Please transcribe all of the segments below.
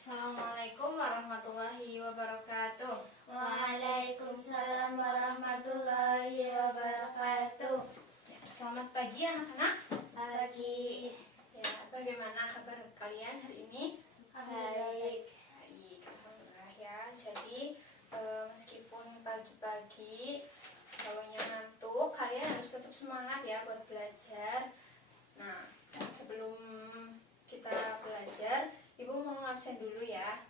Assalamualaikum warahmatullahi wabarakatuh. Waalaikumsalam warahmatullahi wabarakatuh. Ya, selamat pagi anak-anak. Pagi. Ya, bagaimana kabar kalian hari ini? Baik. Baik, alhamdulillah ya. Jadi meskipun pagi-pagi kalau ngantuk, kalian harus tetap semangat ya buat belajar. Nah, sebelum kita belajar, Ibu mau absen dulu ya.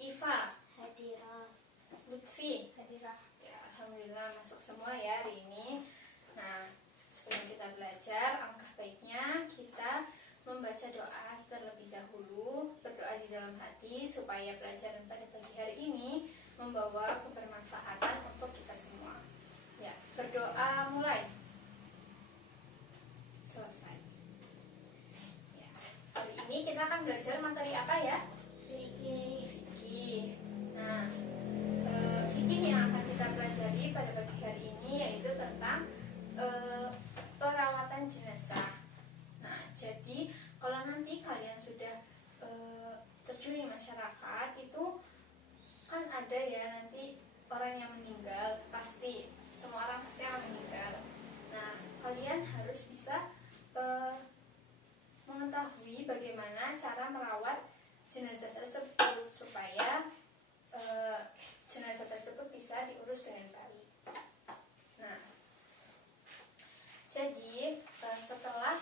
Iva, Hadirah. Lutfi, Hadirah. ya, alhamdulillah masuk semua ya hari ini. Nah, sebelum kita belajar, alangkah baiknya kita membaca doa terlebih dahulu, berdoa di dalam hati supaya pelajaran pada pagi hari ini membawa kebermanfaatan untuk kita semua. Ya, berdoa mulai. Selesai. Ya, hari ini kita akan belajar materi apa ya? Fikih. Nah, fikih yang akan kita pelajari pada pagi hari ini yaitu tentang perawatan jenazah. Nah, jadi kalau nanti kalian sudah terjun di masyarakat, itu kan ada ya nanti orang yang meninggal, pasti semua orang pasti akan meninggal. Nah, kalian harus bisa mengetahui bagaimana cara merawat jenazah tersebut supaya jenazah tersebut bisa diurus dengan baik. Nah, jadi setelah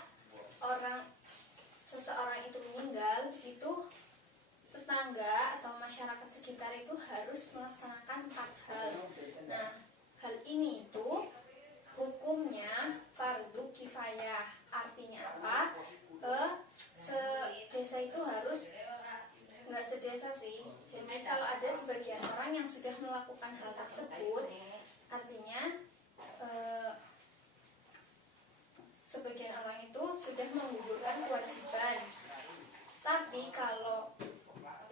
seseorang itu meninggal, itu tetangga atau masyarakat sekitar itu harus melaksanakan 4 hal. Nah, hal ini itu hukumnya fardu kifayah. Artinya apa? Sedesa itu harus, nggak sedesa sih. Jadi kalau ada sebagian orang yang sudah melakukan hal tersebut, artinya sebagian orang itu sudah menggugurkan kewajiban. Tapi kalau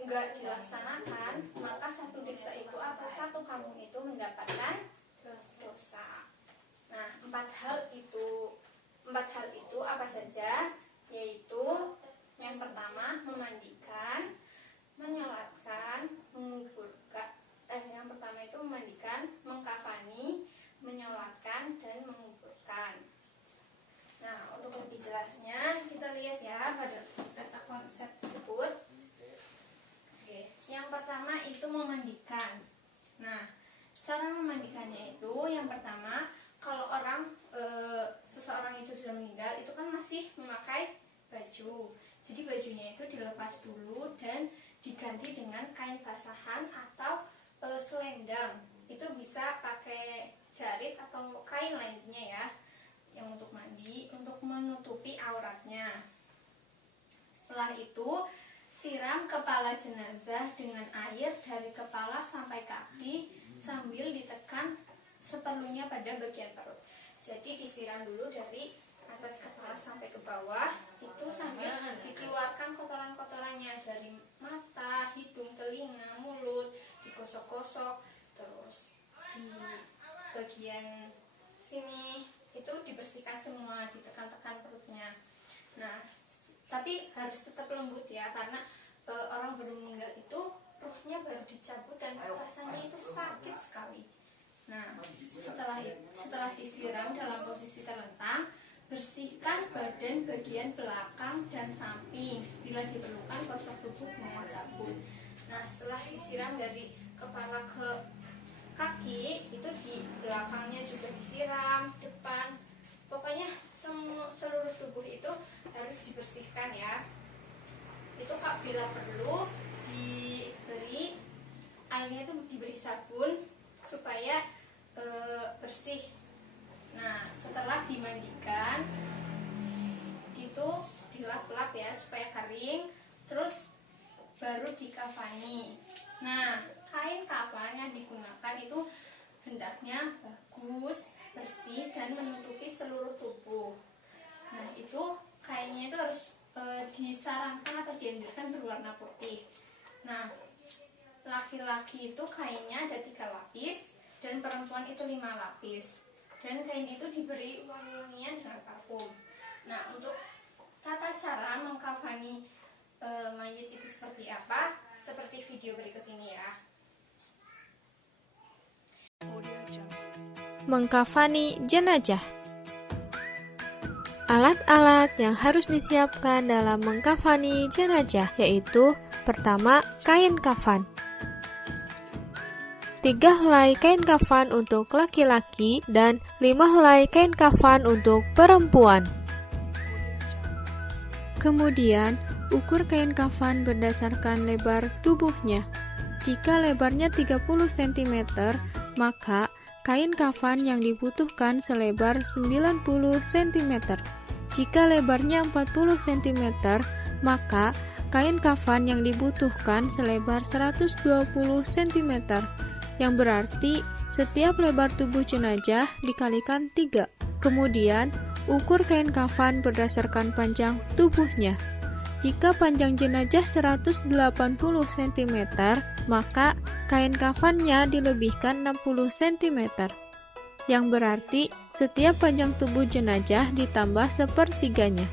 nggak dilaksanakan, maka satu desa itu atau satu kampung itu mendapatkan dosa. Nah, empat hal itu apa saja? Yaitu yang pertama memandikan, menyolatkan, menguburkan. Yang pertama itu memandikan, mengkafani, menyolatkan, dan menguburkan. Nah, untuk lebih jelasnya kita lihat ya pada data konsep tersebut. Oke, yang pertama itu memandikan. Nah, cara memandikannya itu yang pertama, kalau seseorang itu sudah meninggal, itu kan masih memakai baju. Jadi bajunya itu dilepas dulu dan diganti dengan kain basahan atau selendang. Itu bisa pakai jarit atau kain lainnya ya, yang untuk mandi, untuk menutupi auratnya. Setelah itu, siram kepala jenazah dengan air dari kepala sampai kaki sambil ditekan sepenuhnya pada bagian perut. Jadi disiram dulu dari atas kepala sampai ke bawah, itu sambil dikeluarkan kotoran-kotorannya dari mata, hidung, telinga, mulut, digosok-gosok, terus di bagian sini itu dibersihkan semua, ditekan-tekan perutnya. Nah, tapi harus tetap lembut ya, karena orang baru meninggal itu ruhnya baru dicabut dan rasanya itu sakit sekali. Nah, setelah disiram dalam posisi terlentang, bersihkan badan bagian belakang dan samping. Bila diperlukan, gosok tubuh dengan sabun. Nah, setelah disiram dari kepala ke kaki, itu di belakangnya juga disiram, depan. Pokoknya seluruh tubuh itu harus dibersihkan ya. Itu bila perlu diberi airnya itu diberi sabun supaya bersih. Nah, setelah dimandikan itu dilap-lap ya supaya kering, terus baru dikafani. Nah, kain kafan yang digunakan itu hendaknya bagus, bersih, dan menutupi seluruh tubuh. Nah, itu kainnya itu harus disarankan atau dianjurkan berwarna putih. Nah, laki-laki itu kainnya ada 3 lapis dan perempuan itu 5 lapis. Dan kain itu diberi wangi-wangian dengan parfum. Nah, untuk tata cara mengkafani mayit itu seperti apa? Seperti video berikut ini ya. Mengkafani jenazah. Alat-alat yang harus disiapkan dalam mengkafani jenazah yaitu pertama, kain kafan. 3 helai kain kafan untuk laki-laki dan 5 helai kain kafan untuk perempuan. Kemudian, ukur kain kafan berdasarkan lebar tubuhnya. Jika lebarnya 30 cm, maka kain kafan yang dibutuhkan selebar 90 cm. Jika lebarnya 40 cm, maka kain kafan yang dibutuhkan selebar 120 cm, yang berarti setiap lebar tubuh jenazah dikalikan 3. Kemudian, ukur kain kafan berdasarkan panjang tubuhnya. Jika panjang jenazah 180 cm, maka kain kafannya dilebihkan 60 cm, yang berarti setiap panjang tubuh jenazah ditambah sepertiganya.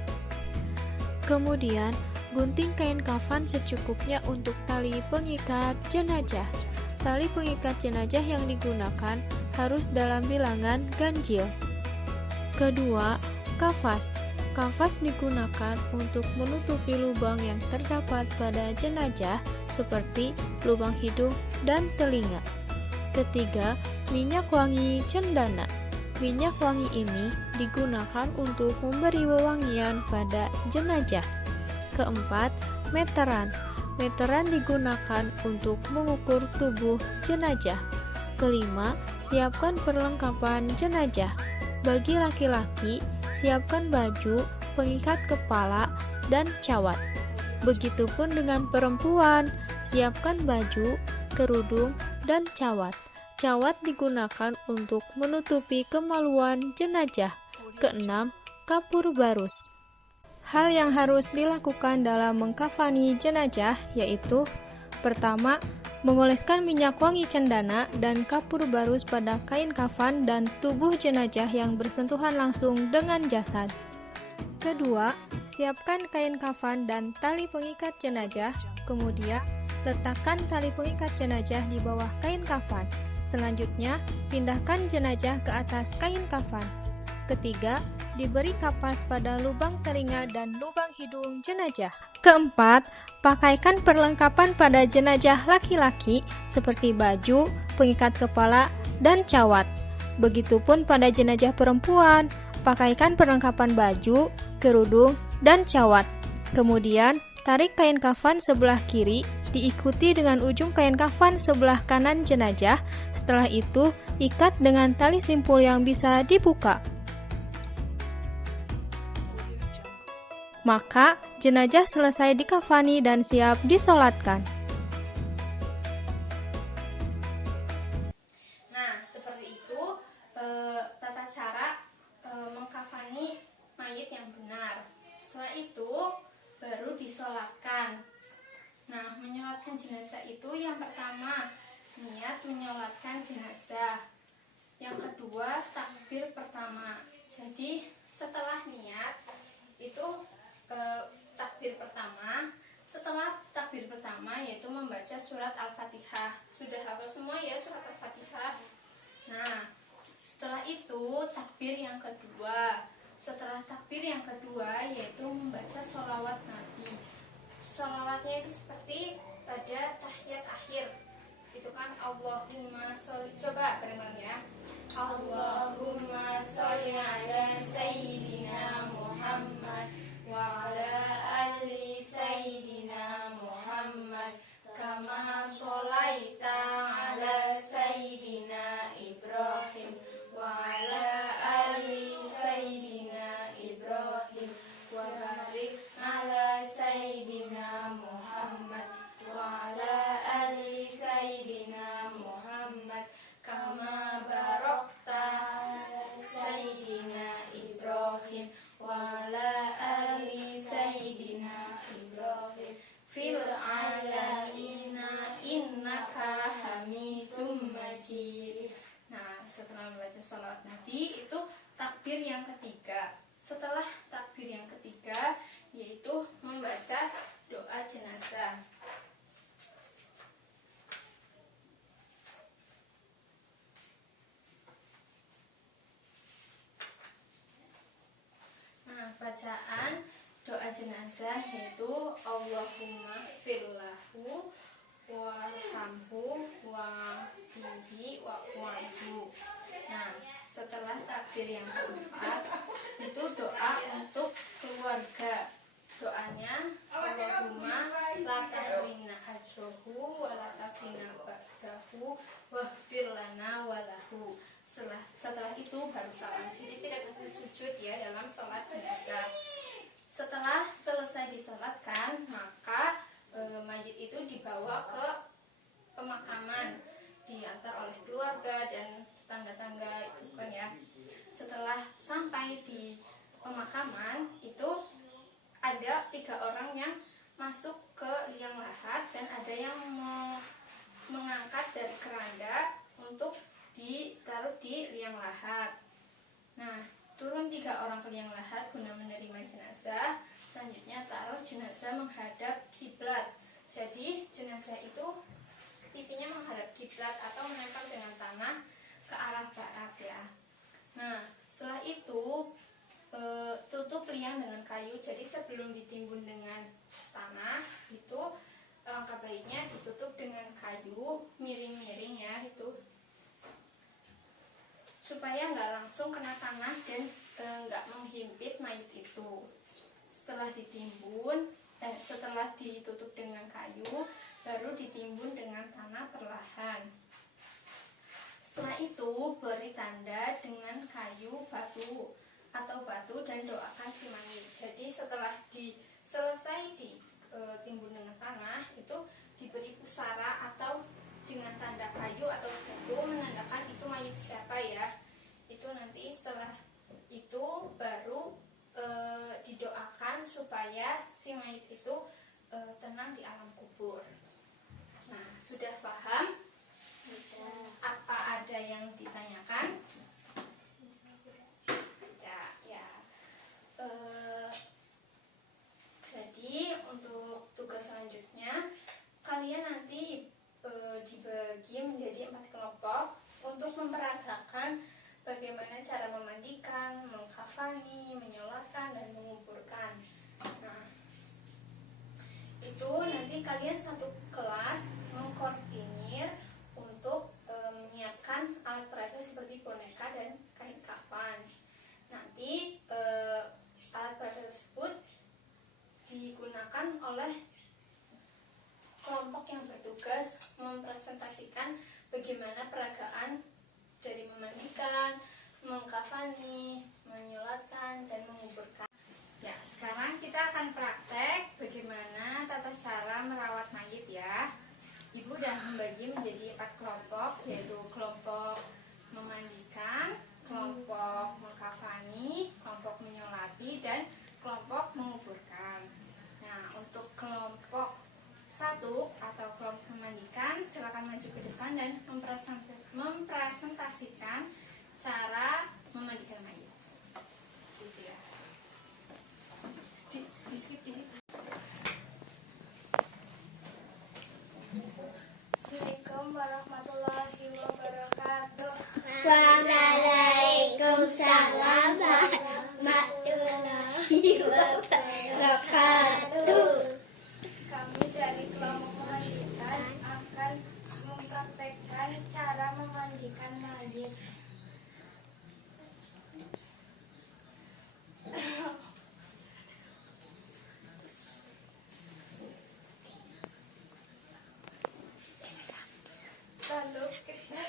Kemudian, gunting kain kafan secukupnya untuk tali pengikat jenazah. Tali pengikat jenazah yang digunakan harus dalam bilangan ganjil. Kedua, kafas. Kafas digunakan untuk menutupi lubang yang terdapat pada jenazah seperti lubang hidung dan telinga. Ketiga, minyak wangi cendana. Minyak wangi ini digunakan untuk memberi wewangian pada jenazah. Keempat, meteran. Meteran digunakan untuk mengukur tubuh jenazah. Kelima, siapkan perlengkapan jenazah. Bagi laki-laki, siapkan baju, pengikat kepala, dan cawat. Begitupun dengan perempuan, siapkan baju, kerudung, dan cawat. Cawat digunakan untuk menutupi kemaluan jenazah. Keenam, kapur barus. Hal yang harus dilakukan dalam mengkafani jenazah yaitu pertama, mengoleskan minyak wangi cendana dan kapur barus pada kain kafan dan tubuh jenazah yang bersentuhan langsung dengan jasad. Kedua, siapkan kain kafan dan tali pengikat jenazah. Kemudian, letakkan tali pengikat jenazah di bawah kain kafan. Selanjutnya, pindahkan jenazah ke atas kain kafan. Ketiga, diberi kapas pada lubang telinga dan lubang hidung jenazah. Keempat, pakaikan perlengkapan pada jenazah laki-laki seperti baju, pengikat kepala, dan cawat. Begitupun pada jenazah perempuan, pakaikan perlengkapan baju, kerudung, dan cawat. Kemudian, tarik kain kafan sebelah kiri, diikuti dengan ujung kain kafan sebelah kanan jenazah. Setelah itu, ikat dengan tali simpul yang bisa dibuka. Maka, jenazah selesai dikafani dan siap disolatkan. Nah, seperti itu tata cara mengkafani mayit yang benar. Setelah itu, baru disolatkan. Nah, menyolatkan jenazah itu yang pertama, niat menyolatkan jenazah. Yang kedua, takbir pertama. Jadi, setelah niat, itu takbir pertama. Setelah takbir pertama, yaitu membaca surat Al-Fatihah. Sudah hafal semua ya surat Al-Fatihah? Nah, setelah itu, takbir yang kedua. Setelah takbir yang kedua, yaitu membaca sholawat Nabi. Sholawatnya itu seperti pada tahiyat akhir. Itu kan Allahumma sholli. Coba bareng-bareng ya. Allahumma sholli ala sayyidina Muhammad wa ala ali sayyidina Muhammad kama sholaita ala sayyidina Ibrahim wa ala ali sayyidina Ibrahim wa barik ala sayyidina Muhammad wa ala ali sayyidina Muhammad kama barakta ala sayyidina Ibrahim wa ala ali sayyidina Ibrahim fil alamina innaka hamidum majid. Nah, setelah membaca sholawat Nabi, itu takbir yang ketiga. Setelah takbir yang ketiga, yaitu membaca doa jenazah. Nah, bacaan doa jenazah yaitu Allahumma firlahu warhamhu wa'fihi wa'fu'anhu. Nah, setelah takbir yang keempat itu doa untuk keluarga. Doanya Allahumma la tahrimna ajrohu wa la tafina ba'dahu waghfir lana walahu. Setelah itu baru salam. Jadi tidak boleh sujud ya dalam sholat jenazah. Setelah selesai disolatkan, maka mayit itu dibawa ke pemakaman, diantar oleh keluarga dan tangga-tangga itu kan ya. Setelah sampai di pemakaman itu ada 3 orang yang masuk ke liang lahat dan ada yang mengangkat dari keranda untuk ditaruh di liang lahat. Nah, turun 3 orang ke liang lahat guna menerima jenazah. Selanjutnya taruh jenazah menghadap kiblat. Jadi jenazah itu pipinya menghadap kiblat atau menempel dengan tanah ke arah barat ya. Nah, setelah itu tutup liang dengan kayu. Jadi sebelum ditimbun dengan tanah itu langkah baiknya ditutup dengan kayu miring-miring ya, itu supaya nggak langsung kena tanah dan nggak menghimpit mayit itu. Setelah ditimbun, setelah ditutup dengan kayu, baru ditimbun dengan tanah perlahan. Setelah itu beri tanda dengan kayu, batu dan doakan si mayit. Jadi setelah selesai ditimbun dengan tanah itu diberi pusara atau dengan tanda kayu atau batu menandakan itu mayit siapa ya. Itu nanti setelah itu baru didoakan supaya si mayit itu tenang di alam kubur. Nah, sudah paham? Apa ada yang ditanyakan? Jadi untuk tugas selanjutnya kalian nanti dibagi menjadi 4 kelompok untuk memperagakan bagaimana cara memandikan, mengkafani, menyolatkan, dan menguburkan. Nah, itu nanti kalian satu kelas mengkoordinir untuk menyiapkan alat peraga seperti boneka dan kain kafan. Nanti alat peraga tersebut digunakan oleh kelompok yang bertugas mempresentasikan bagaimana peragaan dari memandikan, mengkafani, menyolatkan, dan menguburkan. Ya, sekarang kita akan praktek bagaimana tata cara merawat mayit ya. Ibu sudah membagi menjadi 4 kelompok, yaitu kelompok memandikan, kelompok mengkafani, kelompok menyolati, dan kelompok menguburkan. Nah, untuk kelompok 1 atau kelompok memandikan, silakan maju ke depan dan mempresentasikan cara memandikan mayit. Gitu ya. Di skip. Assalamualaikum warahmatullahi wabarakatuh. Waalaikumsalam warahmatullahi wabarakatuh. Kami dari kelompok memandikan akan mempraktekkan cara memandikan mayit. Lalu kita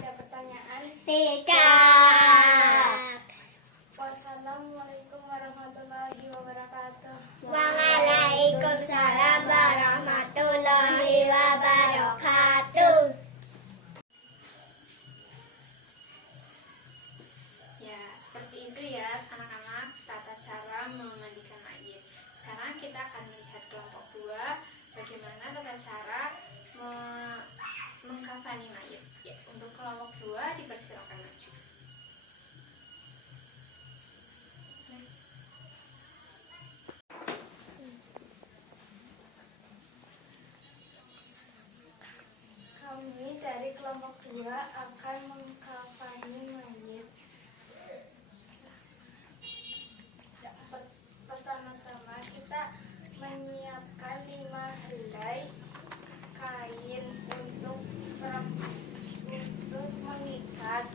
ada pertanyaan? Tidak. Wassalamualaikum warahmatullahi wabarakatuh. Waalaikumsalam warahmatullahi wabarakatuh. Ya, seperti itu ya anak-anak tata cara memandikan mayit. Sekarang kita akan melihat kelompok 2, bagaimana tata cara mengkafani mayit. Ya, untuk kelompok 2 dipersilakan maju. Kami dari kelompok 2 akan mengkafani mayit. Pertama-tama kita menyiapkan 5 helai kain untuk mengikat.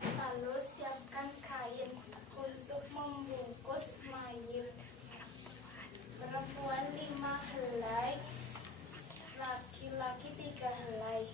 Lalu siapkan kain untuk membungkus mayit. Perempuan 5 helai, laki-laki 3 helai.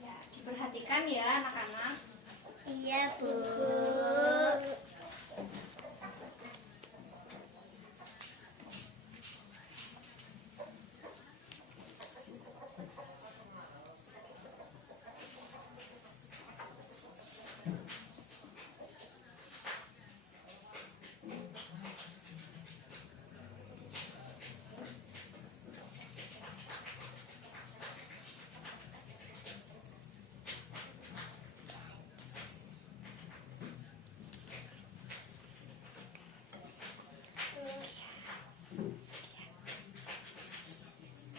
Ya, diperhatikan ya anak-anak. Iya, Bu.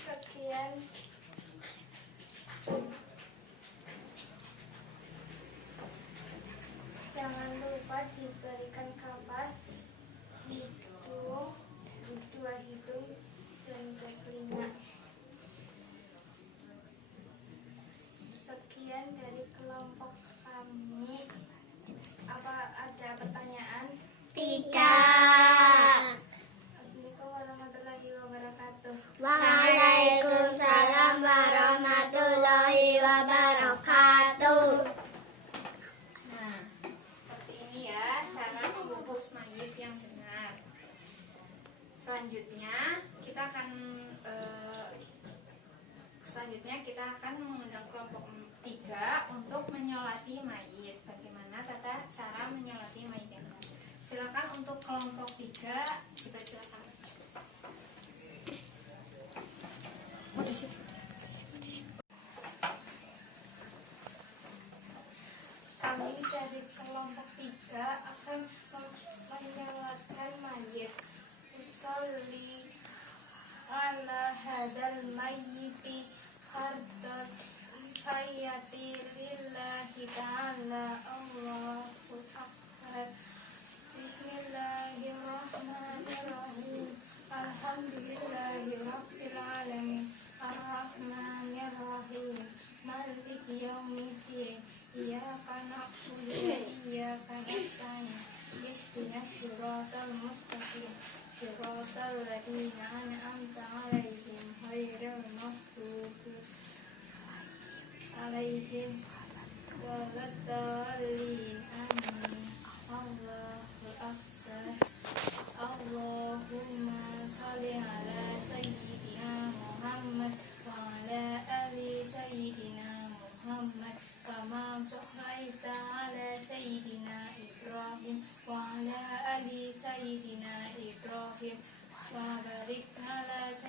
Sekian. Jangan lupa diberikan kapas, hidung, 2 hidung, dan 2 telinga. Sekian dari kelompok kami. Apa ada pertanyaan? Tidak. Assalamualaikum warahmatullahi wabarakatuh. Waalaikumsalam warahmatullahi wabarakatuh. Nah, seperti ini ya cara membungkus mayit yang benar. Selanjutnya kita akan mengundang kelompok 3 untuk menyolati mayit. Bagaimana tata cara menyolati mayit yang benar? Silakan untuk kelompok 3 kita silakan. Kami dari kelompok 3 akan menyolatkan mayit. Usolli ala hadal mayyiti hardat hayati lillahi ta'ala. Allahu akbar. Bismillahirrahmanirrahim. Alhamdulillahi rabbil alamin. Ar-Rahmanir-Rahim. Maliki yaumiddin. Iyyaka na'budu wa iyyaka nasta'in. Ihdinas siratal mustaqim. Siratal ladzina an'amta 'alaihim ghairil maghdubi 'alaihim waladdallin. Amin. Allahu akbar. Allahumma shalli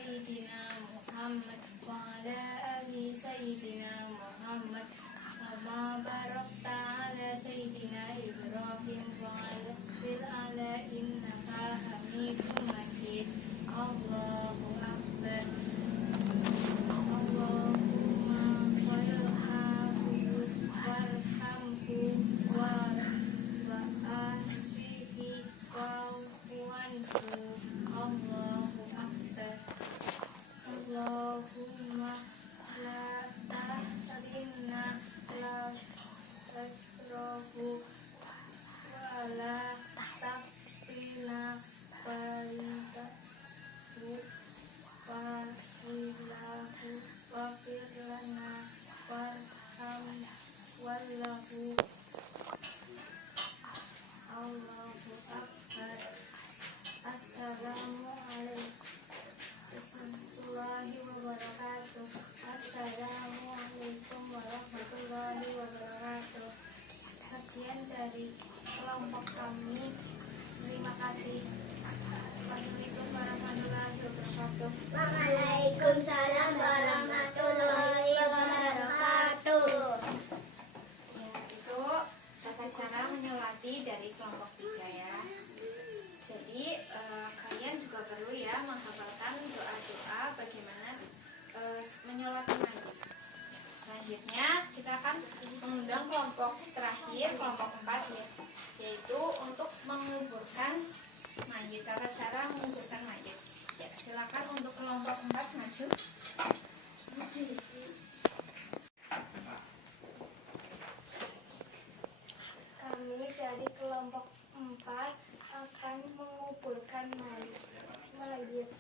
سيدنا محمد وعلى آل سيدنا محمد كما باركت على سيدنا إبراهيم وعلى آل إنك حميد مجيد الله أكبر اللهم وارحمه وعافه وعفو الله أكبر اللهم لا تحرمنا لا تكره ولا تفتنا واغفر لنا وارحم والله الله أكبر Assalamualaikum warahmatullahi wabarakatuh. Assalamualaikum warahmatullahi wabarakatuh. Sekian dari kelompok kami. Terima kasih. Assalamualaikum warahmatullahi wabarakatuh. Waalaikumsalam warahmatullahi wabarakatuh. Ya, itu tata cara menyolati dari kelompok 3 ya. Jadi kalian juga perlu ya menghafalkan doa-doa bagaimana menyolati mayit. Selanjutnya kita akan mengundang kelompok terakhir, kelompok 4 ya, yaitu untuk menguburkan mayit. Tata cara menguburkan mayit. Ya, silakan untuk kelompok 4 maju. Kami dari kelompok 4 akan menguburkan mayit.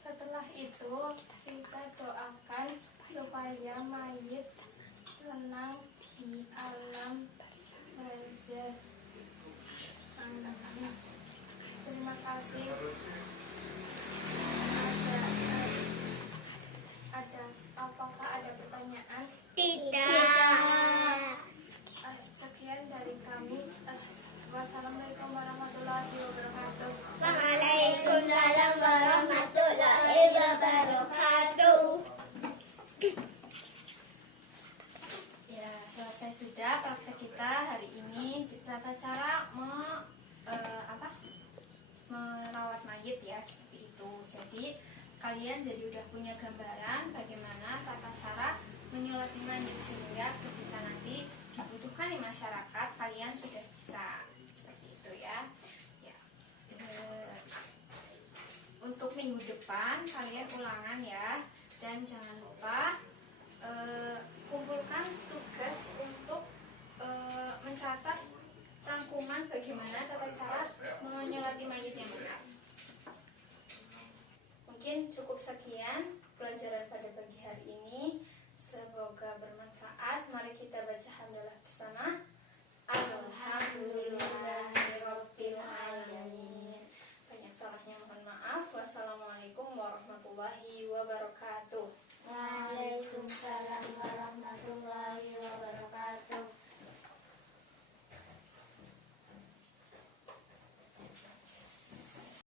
Setelah itu kita doakan supaya mayit tenang di alam barzakh. Amin. Terima kasih. Apakah ada pertanyaan? Tidak. Sekian dari kami. Wassalamualaikum warahmatullahi wabarakatuh. Waalaikumsalam warahmatullahi wabarakatuh. Ya, selesai sudah praktek kita hari ini. Tata cara merawat mayit ya, seperti itu. Jadi kalian jadi udah punya gambaran bagaimana tata cara menyolati mayit, sehingga ketika nanti dibutuhkan di masyarakat kalian sudah bisa seperti itu ya. Untuk minggu depan kalian ulangan ya, dan jangan lupa kumpulkan tugas untuk mencatat rangkuman bagaimana tata cara menyolati mayit yang benar. Mungkin cukup sekian pelajaran pada pagi hari ini. Semoga bermanfaat. Mari kita baca hamdalah bersama.